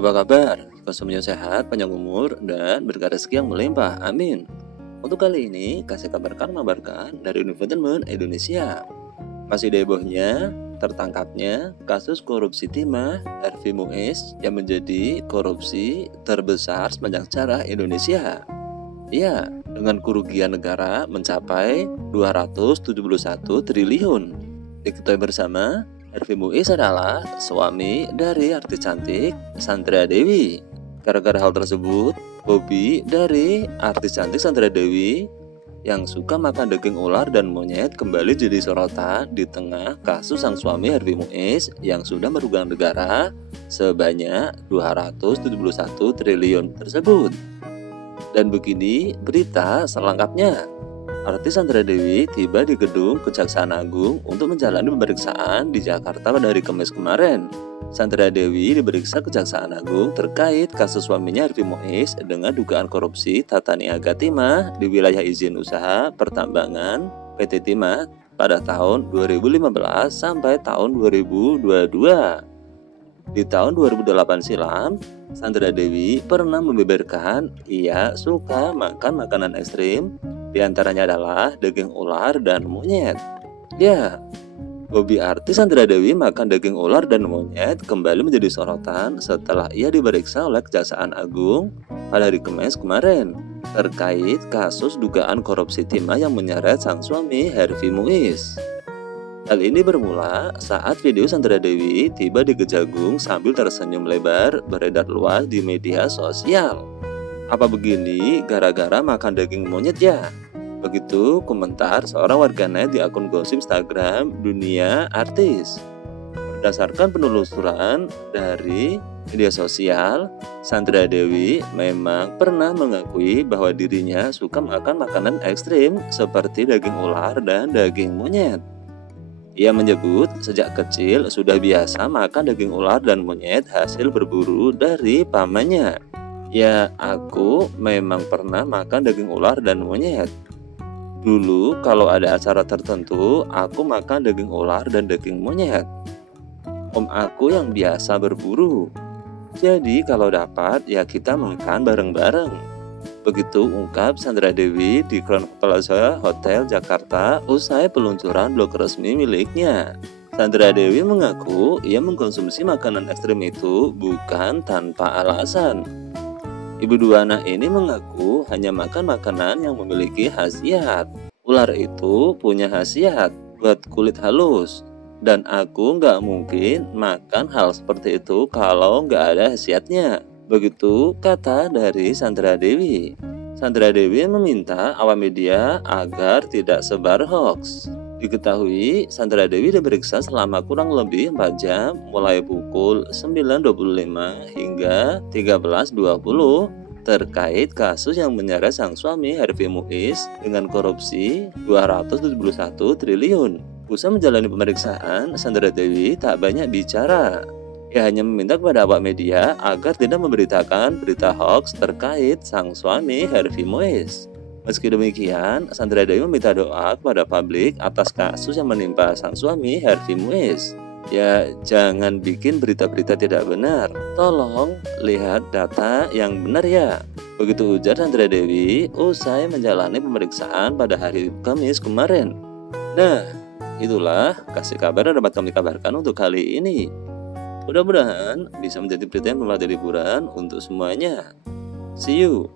Halo, apa kabar? Semuanya sehat, panjang umur, dan berkah rezeki yang melimpah. Amin. Untuk kali ini, kasih kabar kabarkan dari Infotainment Indonesia. Masih hebohnya, tertangkapnya kasus korupsi timah Harvey Muiz yang menjadi korupsi terbesar sepanjang sejarah Indonesia. Ya, dengan kerugian negara mencapai 271 triliun. Diketahui bersama, Harvey Muiz adalah suami dari artis cantik Sandra Dewi. Gara-gara hal tersebut, hobi dari artis cantik Sandra Dewi yang suka makan daging ular dan monyet kembali jadi sorotan di tengah kasus sang suami Harvey Muiz yang sudah merugikan negara sebanyak 271 triliun tersebut. Dan begini berita selengkapnya. Artis Sandra Dewi tiba di gedung Kejaksaan Agung untuk menjalani pemeriksaan di Jakarta pada hari Kamis kemarin. Sandra Dewi diperiksa Kejaksaan Agung terkait kasus suaminya Harvey Muiz dengan dugaan korupsi tata niaga timah di wilayah izin usaha pertambangan PT Timah pada tahun 2015 sampai tahun 2022. Di tahun 2008 silam, Sandra Dewi pernah membeberkan ia suka makan makanan ekstrim. Di antaranya adalah daging ular dan monyet. Ya, hobi artis Sandra Dewi makan daging ular dan monyet kembali menjadi sorotan setelah ia diperiksa oleh Kejaksaan Agung pada hari Kamis kemarin terkait kasus dugaan korupsi timah yang menyeret sang suami Harvey Muiz. Hal ini bermula saat video Sandra Dewi tiba di Kejagung sambil tersenyum lebar beredar luas di media sosial. Apa begini gara-gara makan daging monyet ya? Begitu komentar seorang warganet di akun gosip Instagram Dunia Artis. Berdasarkan penelusuran dari media sosial, Sandra Dewi memang pernah mengakui bahwa dirinya suka makan makanan ekstrim seperti daging ular dan daging monyet. Ia menyebut sejak kecil sudah biasa makan daging ular dan monyet hasil berburu dari pamannya. Ya, aku memang pernah makan daging ular dan monyet. Dulu kalau ada acara tertentu, aku makan daging ular dan daging monyet. Om aku yang biasa berburu. Jadi kalau dapat, ya kita makan bareng-bareng. Begitu ungkap Sandra Dewi di Crown Plaza Hotel Jakarta usai peluncuran blog resmi miliknya. Sandra Dewi mengaku ia mengkonsumsi makanan ekstrim itu bukan tanpa alasan. Ibu dua anak ini mengaku hanya makan makanan yang memiliki khasiat. Ular itu punya khasiat buat kulit halus. Dan aku nggak mungkin makan hal seperti itu kalau nggak ada khasiatnya. Begitu kata dari Sandra Dewi. Sandra Dewi meminta awak media agar tidak sebar hoax. Diketahui Sandra Dewi diperiksa selama kurang lebih 4 jam mulai pukul 9.25 hingga 13.20 terkait kasus yang menyeret sang suami Harvey Muiz dengan korupsi 271 triliun. Usai menjalani pemeriksaan, Sandra Dewi tak banyak bicara. Ia hanya meminta kepada awak media agar tidak memberitakan berita hoax terkait sang suami Harvey Muiz. Meski demikian, Sandra Dewi meminta doa kepada publik atas kasus yang menimpa sang suami Harvey Muiz. Ya, jangan bikin berita-berita tidak benar. Tolong lihat data yang benar ya. Begitu ujar Sandra Dewi usai menjalani pemeriksaan pada hari Kamis kemarin. Nah, itulah kasih kabar yang dapat kami kabarkan untuk kali ini. Mudah-mudahan bisa menjadi berita yang bermanfaat dan hiburan untuk semuanya. See you.